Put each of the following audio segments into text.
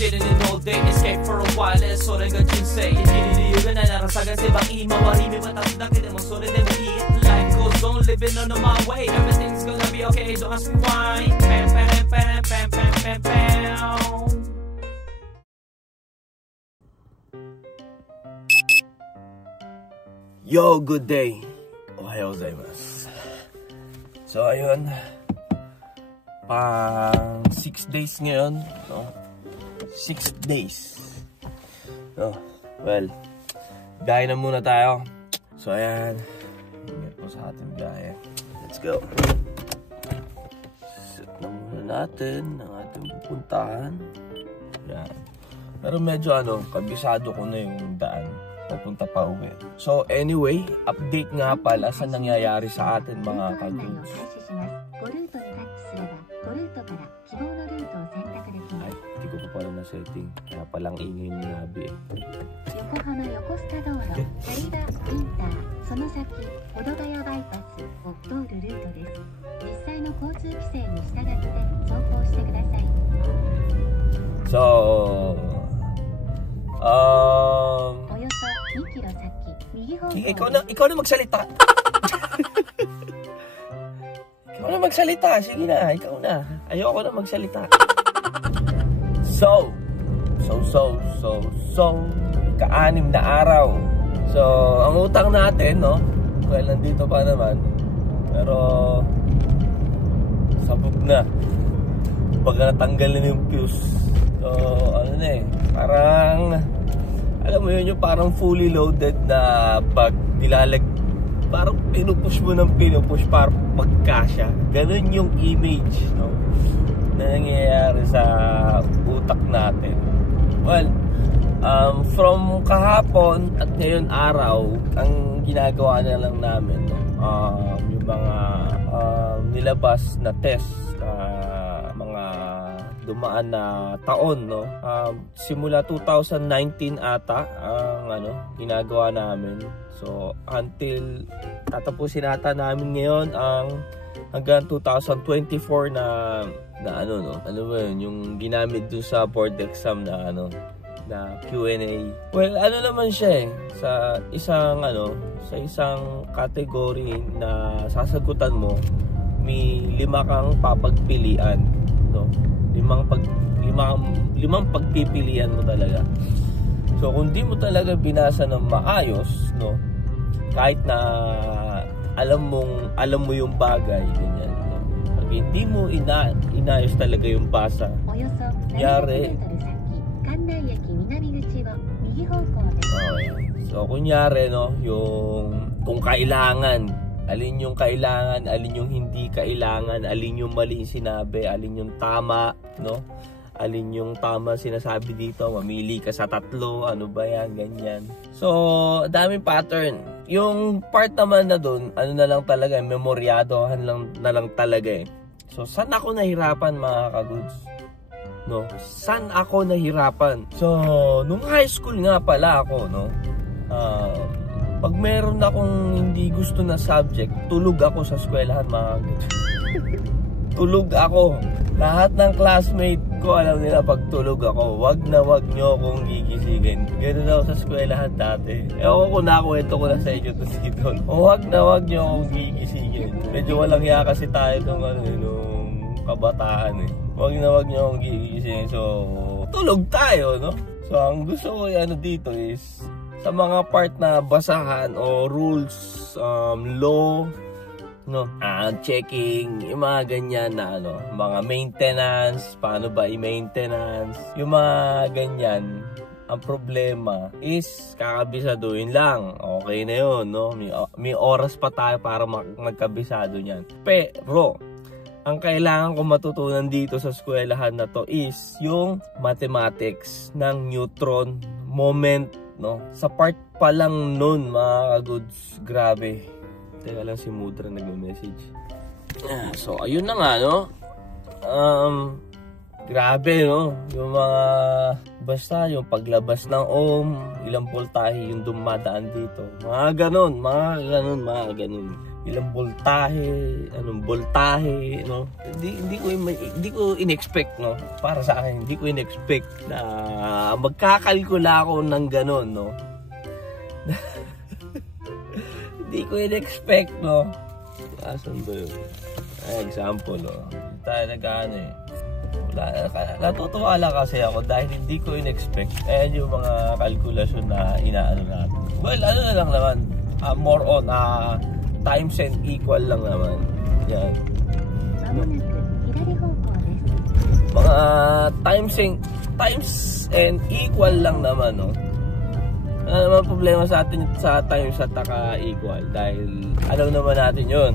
sitting in all day, escape for a while, so they got you say. Hindi na narasagan si baki, mawarimi matapos na mo, so they will eat. Life goes on, living on my way, everything's gonna be okay, don't ask me why. Pam, pam, pam, pam, pam, pam, pam. Yo, good day. Ohayo gozaimasu. So, ayun. Pang 6 days ngayon, no? 6 days. So, well, biyahe na muna tayo. So, ayan. Ingat po sa ating biyahe. Let's go. Set na muna natin ang ating pupuntahan. Ayan. Pero medyo kabisado ko na yung daan. Papunta pa uwi. So anyway, update nga pala sa nangyayari sa atin mga kagudes. Ay, hindi ko pa pala na-setting. Kaya palang ingay ni Nabi eh. So, ikaw na magsalita. Ikaw na magsalita. Sige na, ikaw na. Ayoko na magsalita. So, ka-6 na araw. So, ang utang natin, no? Well, nandito pa naman. Pero, sabog na. Pagka natanggal na yung fuse. So, ano na eh. Parang, alam mo yun, yung parang fully loaded na pag nilalag, parang pinupush mo ng pinupush para magkasya. Ganun yung image, no? Na nangyayari sa utak natin. Well, from kahapon at ngayon araw, ang ginagawa na lang namin, no? Yung mga nilabas na test, mga dumaan na taon, no? Simula 2019 ata ang ginagawa namin. So until tatapusin ata namin ngayon ang hanggang 2024 na no? Ano ba yun? Yung ginamit dun sa board exam na na Q&A. Well, naman siya eh, sa isang category na sasagutan mo, may 5 kang papagpilian, no? Limang pagpipilian mo talaga. So kung di mo talaga binasa ng maayos, no, kahit na alam mo yung bagay, ganyan, no? Pag hindi mo inayos talaga yung basa, kunyari, so kunyari, no, yung kung kailangan, alin yung kailangan, alin yung hindi kailangan, alin yung mali sinabi, alin yung tama, no? Alin yung tama sinasabi dito, mamili ka sa 3, ano ba yan, ganyan. So, daming pattern. Yung part naman na dun, na lang talaga, memoryadohan na lang talaga eh. So, saan ako nahirapan mga kagudes? No? Saan ako nahirapan? So, nung high school nga pala ako, no? Pag meron akong hindi gusto na subject, tulog ako sa eskwelahan mga kagudes. Tulog ako. Lahat ng classmate ko, alam nila pag tulog ako, wag nyo akong gigisingin. Ganun ako sa eskwelahan dati. Ewan ko na kwento ko na sa inyo to dito. Wag nyo akong gigisingin. Medyo walang hiya kasi tayo nung kabataan eh. Wag nyo akong gigisingin. So, tulog tayo, no? So, ang gusto ko dito is sa mga part na basahan o rules, law, no, checking, yung mga ganyan na mga maintenance, paano ba i-maintenance, yung mga ganyan. Ang problema is kakabisaduhin lang. Okay na yun, no? May oras pa tayo para magkabisado niyan. Pero ang kailangan ko matutunan dito sa eskwelahan na to is yung mathematics ng neutron, moment, no? Sa part pa lang nun mga kagudes, grabe. Teka lang, si Mudra nagme-message. So, ayun na nga, no? Grabe, no? Yung mga, basta yung paglabas ng ohm, ilang voltahe yung dumadaan dito. Mga ganun. ilang voltahe, anong voltahe, no? Hindi ko inexpect, no? Para sa akin, hindi ko inexpect na magkakalkula ako ng ganun, no? Hindi ko inexpect, no? Asan ba yun? Example, no? Tayo nag-ano eh. Natutuwa lang kasi ako dahil hindi ko in-expect. Ayan yung mga kalkulasyon na inaano natin. Well, ano na lang naman, more on times and equal lang naman. Yan. Mga times and equal lang naman, no? Ano naman problema sa atin sa times at equal dahil alam naman natin yun.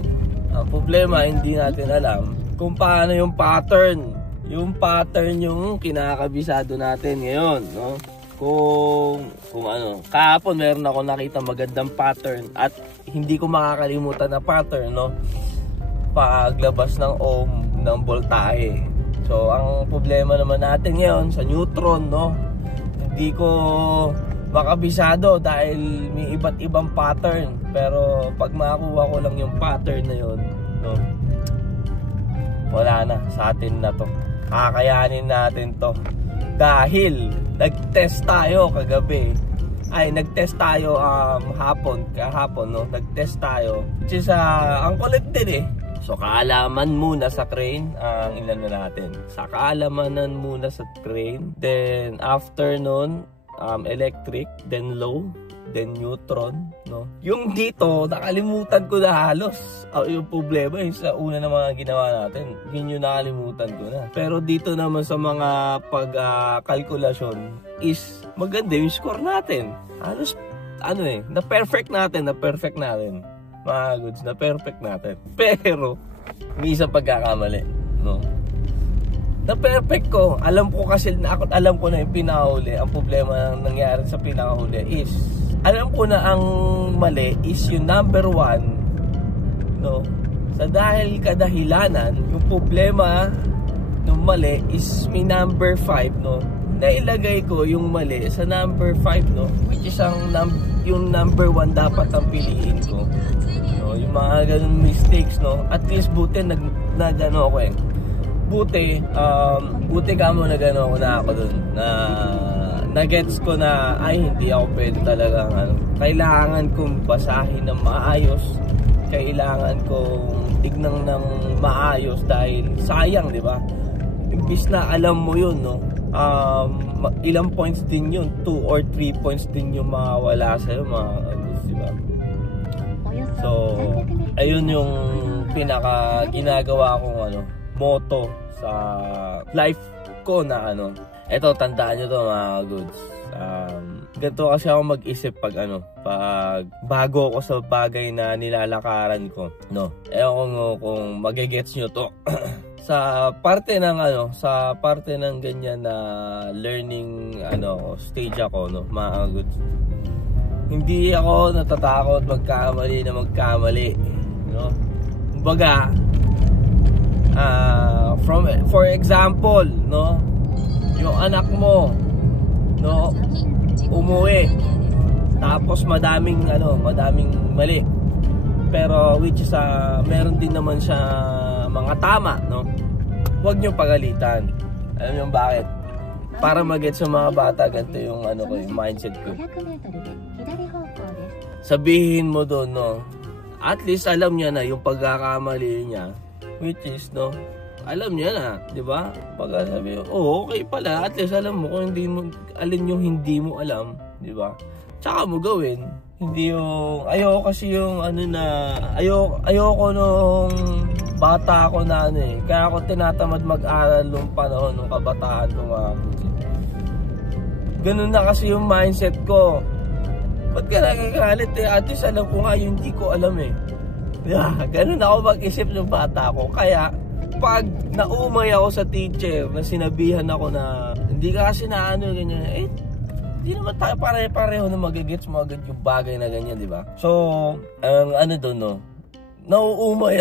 Ang problema, hindi natin alam kung paano yung pattern. Yung pattern yung kinakabisado natin ngayon, no? Kung ano, kahapon meron ako nakita magandang pattern at hindi ko makakalimutan na pattern, no? Paglabas ng ohm ng voltahe. So, ang problema naman natin ngayon sa neutron, no? Hindi ko makabisado dahil may iba't ibang pattern. Pero pag makakuha ko lang yung pattern na yun, no? Wala na, sa atin na to. Kakayanin natin to dahil nag-test tayo kagabi, ay nag-test tayo kahapon, no? Nag-test tayo which is ang kulit din eh. So kaalaman muna sa crane ang ilan na natin, sa kaalamanan muna sa crane, then after nun electric, then low, then neutron, no? Yung dito nakalimutan ko na halos. Yung problema yung sa una na mga ginawa natin, yun yung nakalimutan ko na. Pero dito naman sa mga pagkalkulasyon is maganda yung score natin. Halos na perfect natin. Mga goods, na perfect natin. Pero may isang pagkakamali, no? Na perfect ko, alam ko na yung pinakahuli. Ang problema na nangyari sa pinakahuli is alam ko na ang mali is yung number 1, no? Sa dahil kadahilanan, yung problema ng mali is may number 5, no? Nailagay ko yung mali sa number 5, no? Which is yung number 1 dapat ang piliin ko, no? Yung mga ganun mistakes, no? At least buti nagano ako eh. Buti ka mo nagano ako dun na gets ko na ay hindi ako pwede talagang kailangan kong basahin ng maayos, kailangan kong tignan ng maayos dahil sayang, di ba? Imbis na alam mo yun, no? Ilang points din yun, 2 or 3 points din yung mawala sa'yo, mga di ba? So ayun yung pinaka ginagawa kong motto sa life ko na eto, tandaan nyo to mga goods. Ganito kasi ako mag-isip pag bago ako sa bagay na nilalakaran ko, no? Ewan ko kung magigets nyo to. sa parte ng ganyan na learning stage ako, no, mga goods. Hindi ako natatakot magkamali, no? Kumbaga, for example, no, yung anak mo, no, umuwi tapos madaming mali, pero which is meron din naman siya mga tama, no? Huwag niyo pagalitan. Alam niyo bakit? Para mag-get sa mga bata, ganito yung yung mindset ko. Sabihin mo doon, no, at least alam niya na yung pagkakamali niya, which is, no, alam niya na, di ba? Pag sabi, okay pala, at least alam mo kung alin yung hindi mo alam, di ba? Tsaka mo gawin. Hindi yung, ayoko kasi yung ayoko nung bata ako na kaya ako tinatamad mag-aral nung panahon, nung kabataan ko, mga kapatid. Ganun na kasi yung mindset ko. Ba't ka nagagalit at least alam ko nga yung hindi ko alam eh. Yeah, ganun ako mag-isip ng bata ko. Kaya pag naumay ako sa teacher na sinabihan ako na hindi ka kasi ganyan, hindi naman tayo pare-pareho na magigets mo agad yung bagay na ganyan, di ba? So, ang doon, no, nauumay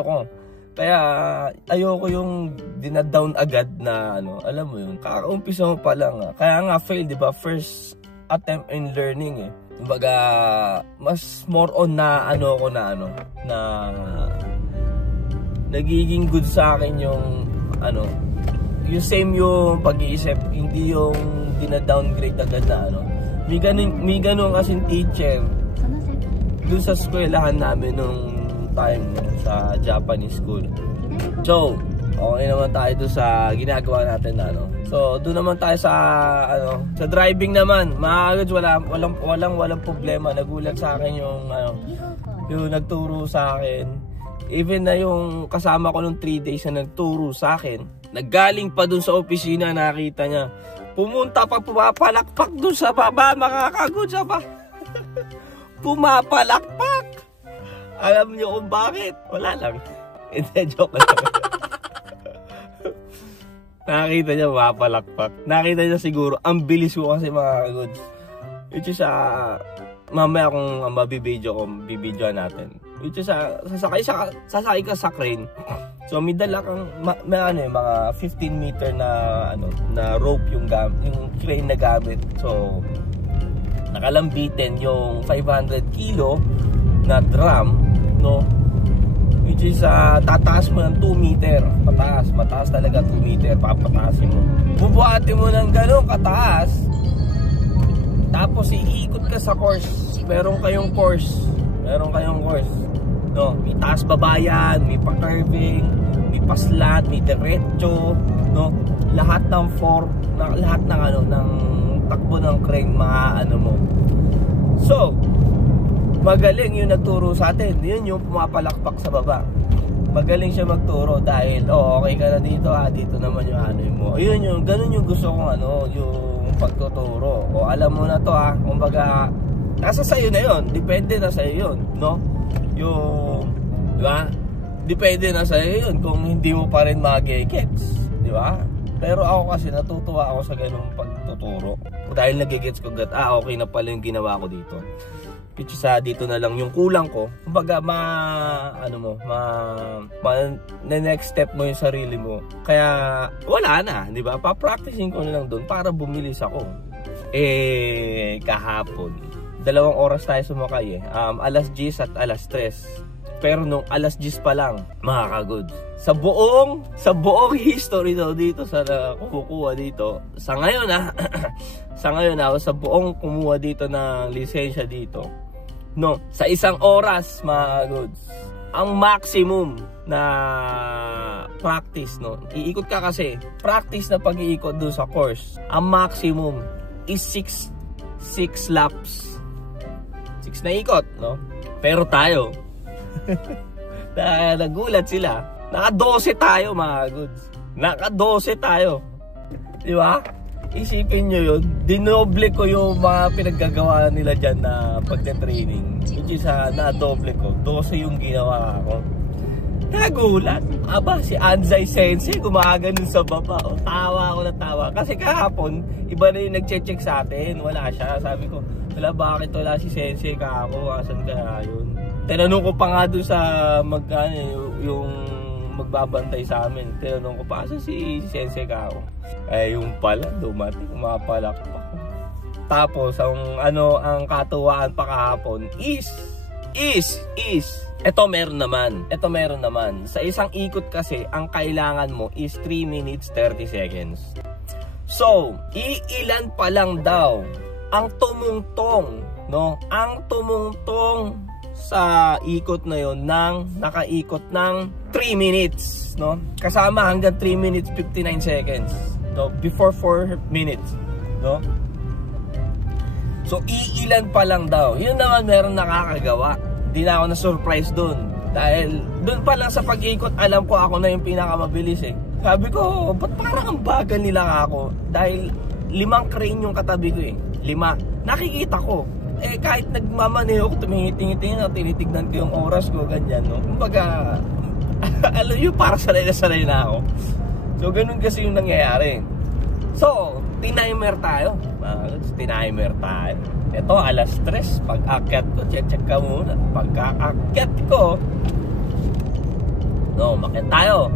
ako. Kaya ayoko yung dinadown agad na alam mo yung kakaumpisa mo pa lang. Kaya nga fail, di ba? First attempt in learning eh. Kumbaga, mas more on na na nagiging good sa akin yung yung same yung pag-iisip, hindi yung dina-downgrade agad na may ganun kasing teacher doon sa eskwelahan namin nung time sa Japanese school. So, okay naman tayo doon sa ginagawa natin na So, doon naman tayo sa sa driving naman. Mga walang problema. Nagulat sa akin yung nagturo sa akin. Even na yung kasama ko nung 3 days na nagturo sa akin, naggaling pa doon sa opisina, nakita niya. Pumunta pa, pumapalakpak doon sa baba, makakagod siya pa. Pumapalakpak. Alam niyo kung bakit? Wala lang. Hindi, joke lang. Nakita niya mapalakpak. Nakita niya siguro, ang bilis ko kasi mga kagods. Which is mamaya kung bibidyoan natin. Which is sasakay ka sa crane. So may dala kang mga 15 meter na rope yung crane na gamit. So nakalambitin yung 500 kilo na drum, which is tataas mo ng 2 meter. Mataas talaga 2 meter. Papataasin mo. Bubuhatin mo ng gano'ng kataas. Tapos iikot ka sa course. Meron kayong course. May taas babayan, may pa-curving, may pa-slant, may diretso, lahat ng ng takbo ng crane mo. So, magaling yung nagturo sa atin. Yun yung pumapalakpak sa baba. Magaling siya magturo dahil okay ka na dito, dito naman yung mo. Yun ganun yung gusto kong yung pagtuturo. Alam mo na to kumbaga nasa sayo na yun. Depende na sayo yun, di ba? Depende na sayo yun kung hindi mo pa rin mag-gets, di ba? Pero ako kasi natutuwa ako sa ganung pagtuturo. Dahil nag-gets ko okay na pala yung ginawa ko dito. Which is dito na lang yung kulang ko. Kumbaga next step mo yung sarili mo. Kaya wala na, di ba? Pa-practicing ko na lang doon para bumilis ako. Kahapon 2 oras tayo sumakay alas 10 at alas 3. Pero nung alas 10 pa lang, mga kagods, sa buong history dito sa kumukuha dito, sa ngayon sa buong kumuha dito ng lisensya dito, sa 1 oras, mga kagods, ang maximum na practice, iikot ka kasi, practice na pag-iikot doon sa course, ang maximum is 6 laps. 6 na ikot, pero tayo nagulat sila, naka 12 tayo, mga goods, naka 12 tayo, di ba? Isipin nyo yun, dinoble ko yung mga pinaggagawa nila dyan na pagka-training, which is na-doble ko, 12 yung ginawa ko. Nagulat, si Anzai Sensei gumaganon sa baba, tawa ako na tawa, kasi kahapon iba na yung nagche-check sa atin, wala siya. Sabi ko, bakit wala si Sensei kahapon, asan kaya yun? Tinanong ko pa nga doon sa yung magbabantay sa amin, tinanong ko pa, asan si Sensei kahapon? Yung pala dumating, mapalakpak. Tapos ang katuwaan pa kahapon is ito meron naman. Sa isang ikot kasi, ang kailangan mo is 3 minutes 30 seconds. So, iilan pa lang daw ang tumungtong, ang tumungtong sa ikot na yon nang nakaikot ng 3 minutes, kasama hanggang 3 minutes 59 seconds, before 4 minutes, So, iilan pa lang daw. Yun naman meron nakakagawa. Di na ako na-surprise doon. Dahil doon pa lang sa pag-ikot, alam ko ako na yung pinakamabilis Sabi ko, ba't parang ang bagal nila ako? Dahil 5 crane yung katabi ko 5. Nakikita ko. Kahit nagmamaneho ko, tumitingin ako, tinitignan ko yung oras ko, ganyan, Kumbaga, alam nyo, para sanay na ako. So, ganun kasi yung nangyayari. So, tinimer tayo. Ito, alas 3. Pag-akyat ko, check ka muna. Pagka-akyat ko, makyat tayo.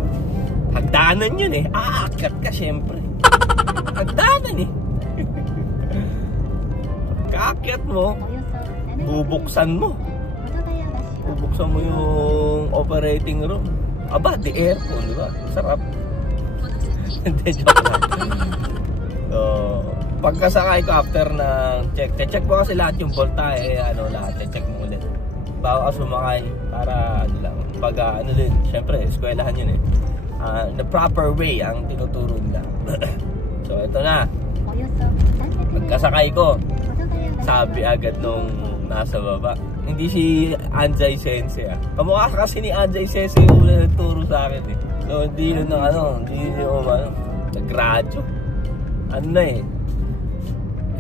Hagdanan yun Aakyat ka, syempre. Hagdanan Pagka-akyat mo, bubuksan mo. Bubuksan mo yung operating room. Aba, the aircon, di ba? Sarap. Hindi, joke lang. So, pagkasakay ko after ng check mo kasi lahat yung voltahe, lahat, check mo ulit. Bago ka sumakay, para, din, syempre, eskwelahan yun eh. The proper way ang tinuturo nila. So, ito na. Pagkasakay ko, sabi agad nung nasa baba, hindi si Anjay Sensei kamukha kasi ni Anjay Sensei yung una nagturo sa akin eh. So hindi yun nagradyo.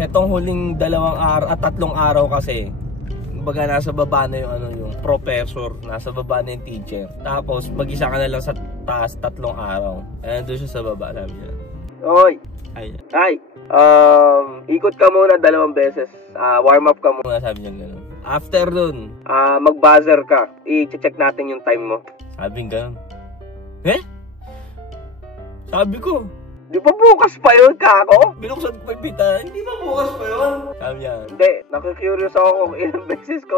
Etong huling 2 araw at 3 araw kasi, kumbaga nasa baba na yung professor, nasa baba na yung teacher. Tapos mag-isa ka na lang sa taas 3 araw. Doon siya sa baba, sabi niya. Oy! Ay! Ikot ka muna 2 beses. Warm up ka muna, sabi niya gano'n. After dun, mag-buzzer ka. I-check natin yung time mo. Sabi nga gano'n. Sabi ko, di pa bukas pa yun, kako? Binuksan ko yung pita. Hindi pa bukas pa yun? Sabi niya, hindi. Nakikurious ako kung ilang beses ka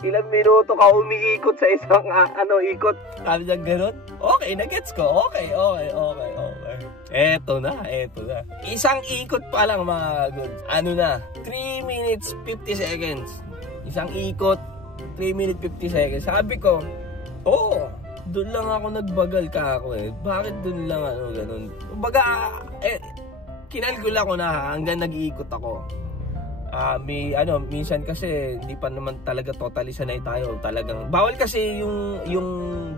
ilang minuto ka umiikot sa isang ikot. Sabi niya gano'n. Okay, nagets ko. Okay. Eto na. Isang ikot pa lang, mga goods. 3 minutes 50 seconds. Isang ikot, 3 minutes 50 seconds. Sabi ko, doon lang ako nagbagal ka ako eh. Bakit doon lang ganun? Kumbaga, kinalkula ko na hanggang nag-iikot ako. Minsan kasi hindi pa naman talaga totally sanay tayo. Talagang bawal kasi yung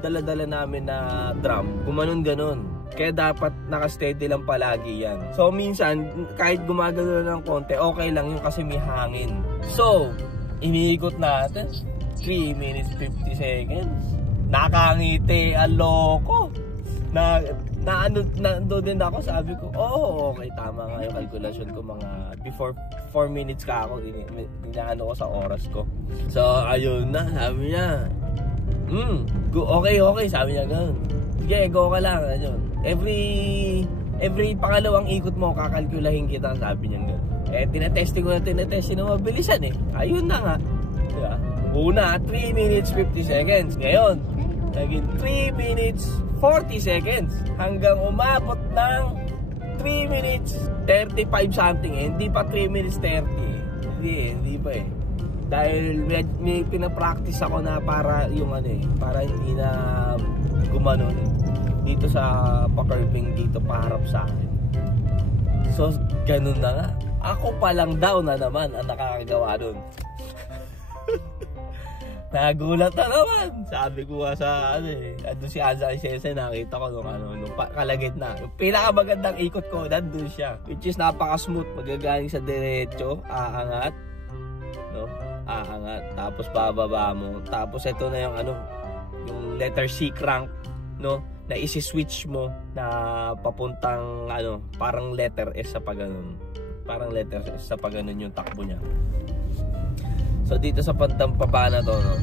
dala-dala namin na drum, gumanon-ganon. Kaya dapat naka-steady lang palagi yan. So minsan kahit gumagano ng konti, okay lang yung kasi may hangin. So iniikot natin 3 minutes 50 seconds. Nakangiti, aloko. Nando din ako, sabi ko, okay, tama nga yung kalkulasyon ko, mga before 4 minutes ka ako, dinaano ko sa oras ko. So, ayun na, sabi niya, okay, sabi niya gano'n. Sige, go ka lang, ayun. Every pangalawang ikot mo, kakalkulahin kita, sabi niya gano'n. Tinatesting ko na mabilisan eh. Ayun na nga. Diba? Una, 3 minutes 50 seconds. Ngayon, naging 3 minutes 40 seconds hanggang umabot ng 3 minutes 35 something eh. Hindi pa 3 minutes 30 eh. Hindi pa eh. Dahil may pinapractice ako na para yung para hindi na gumanon eh. Dito sa pa-curving dito paharap sa akin. So ganun na nga. Ako pa lang daw na naman ang nakakagawa nun. Nagulat na naman. Sabi ko sa andun si Anjay Sensei, nakita ko nung kalagit na. Yung pinakamagandang ikot ko, nandun siya. Which is napaka-smooth, magagaling sa diretso, aangat. No? Aangat. Tapos bababa mo. Tapos ito na yung yung letter C crank, no? Na isi-switch mo na papuntang parang letter S sa pagganon. Parang letter S sa pagganon yung takbo niya. So dito sa pantampapa na to, no?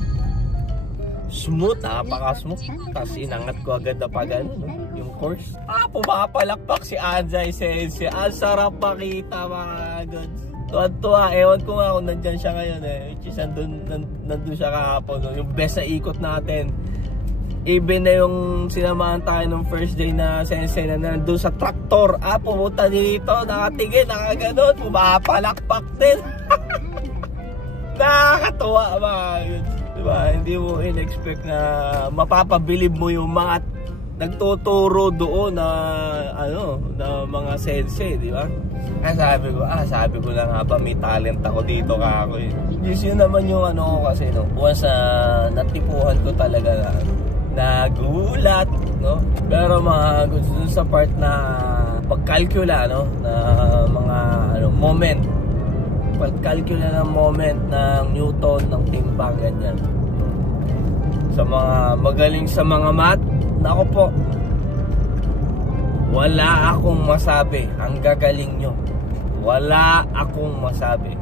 Smooth, napaka-smooth. Tapos inangat ko agad na pagano, no? Yung course. Pumapalakpak si Anjay Sensei. Ang sarap makita, mga gods. Tuwa-tuwa, ewan ko nga kung nandyan siya ngayon eh. Which is nandun siya kahapon, no? Yung best sa ikot natin. Even na yung sinamahan tayo nung first day na Sensei na nandun sa traktor. Pumunta dito, nakatigil, nakaganon, pumapalakpak din. Nakakatuwa, mga goods. Diba? Hindi mo in-expect na mapapabilib mo yung mga nagtuturo doon na na mga sensei, di ba? Sabi ko lang may talent ako dito kako eh. Yun naman yung kasi once natipuhan ko talaga nagulat, no? Pero mga goods, dun sa part na pagkalkula, na mga moment, pagkalkula ng moment ng Newton, ng timbang, ganyan. Sa mga magaling sa mga math, nako po, wala akong masabi. Ang gagaling nyo, wala akong masabi.